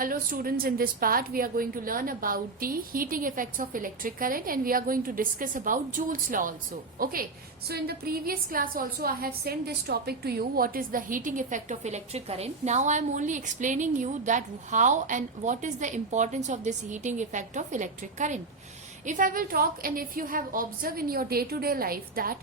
Hello students, in this part we are going to learn about the heating effects of electric current and we are going to discuss about Joule's law also. Okay, so in the previous class also I have sent this topic to you, what is the heating effect of electric current. Now I am only explaining you that how and what is the importance of this heating effect of electric current. If I will talk, and if you have observed in your day-to-day life that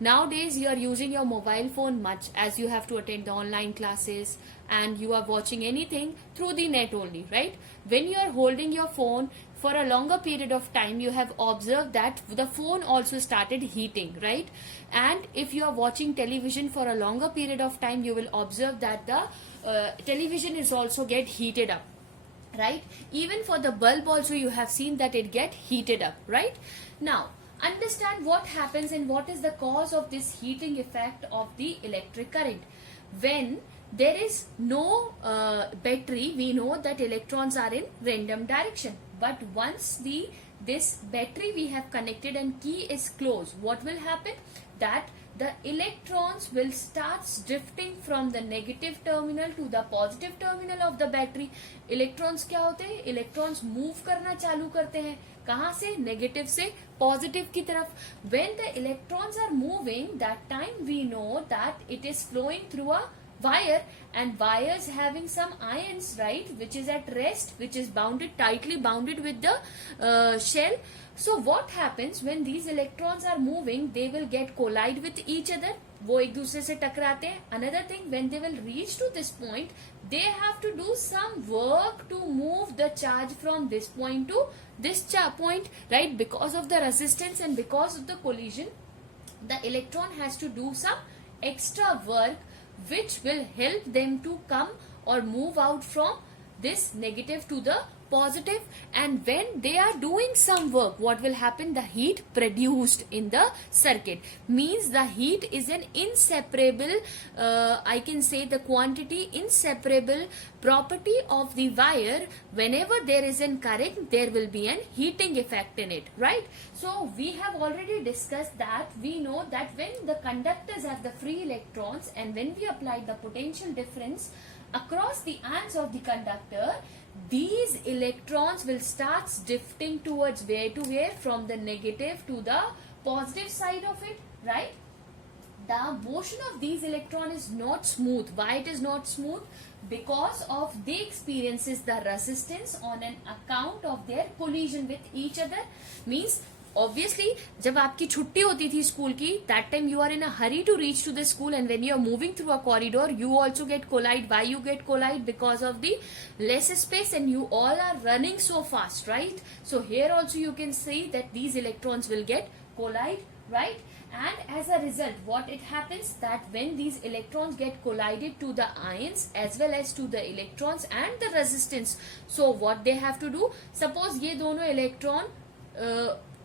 nowadays you are using your mobile phone much, as you have to attend the online classes and you are watching anything through the net only, right? When you are holding your phone for a longer period of time, you have observed that the phone also started heating, right? And if you are watching television for a longer period of time, you will observe that the television is also get heated up, right? Even for the bulb also you have seen that it get heated up, right? Now understand what happens and what is the cause of this heating effect of the electric current. When there is no battery, we know that electrons are in random direction, but once this battery we have connected and key is closed, what will happen? That the electrons will start drifting from the negative terminal to the positive terminal of the battery. Electrons क्या होते हैं? Electrons move करना चालू करते हैं. कहाँ से? Negative से positive की तरफ. When the electrons are moving, that time we know that it is flowing through a wire, and wires having some ions, right, which is at rest, which is tightly bounded with the shell. So what happens when these electrons are moving? They will get collide with each other. वो एक दूसरे से टकराते हैं. Another thing, when they will reach to this point, they have to do some work to move the charge from this point to this point, right? Because of the resistance and because of the collision, the electron has to do some extra work which will help them to come or move out from this negative to the positive. And when they are doing some work, what will happen? The heat produced in the circuit, means the heat is an inseparable, I can say the quantity, inseparable property of the wire. Whenever there is a current, there will be an heating effect in it, right? So we have already discussed that. We know that when the conductors have the free electrons and when we apply the potential difference across the ends of the conductor, these electrons will start drifting towards where? From the negative to the positive side of it, right? The motion of these electrons is not smooth. Why it is not smooth? Because of they experiences the resistance on an account of their collision with each other. Means obviously जब आपकी छुट्टी होती थी school की, that time you are in a hurry to reach to the school, and when you are moving through a corridor you also get collide. Why you get collide? Because of the less space and you all are running so fast, right? So here also you can see that these electrons will get collide, right? And as a result what it happens, that when these electrons get collided to the ions as well as to the electrons and the resistance, so what they have to do, suppose ये दोनों electron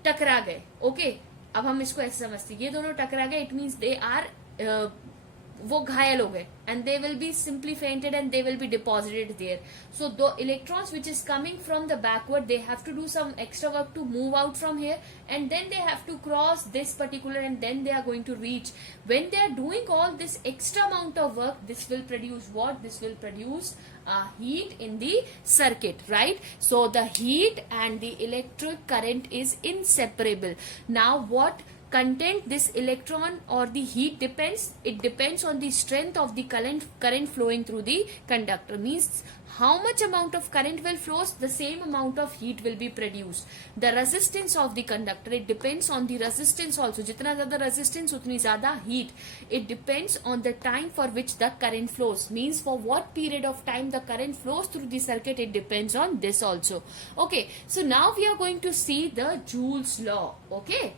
टकरा गए, okay, अब हम इसको ऐसे समझते हैं, ये दोनों टकरा गए, इट मीन्स दे आर वो घायल हो गए, and they will be simply fainted and they will be deposited there. So the electrons which is coming from the backward, they have to do some extra work to move out from here, and then they have to cross this particular, and then they are going to reach. When they are doing all this extra amount of work, this will produce what? This will produce heat in the circuit, right? So the heat and the electric current is inseparable. Now what content this electron or the heat depends? It depends on the strength of the current flowing through the conductor. Means how much amount of current will flow, the same amount of heat will be produced. The resistance of the conductor, it depends on the resistance also. जितना ज़्यादा resistance उतनी ज़्यादा heat. It depends on the time for which the current flows. Means for what period of time the current flows through the circuit, it depends on this also. Okay, so now we are going to see the Joule's law. Okay.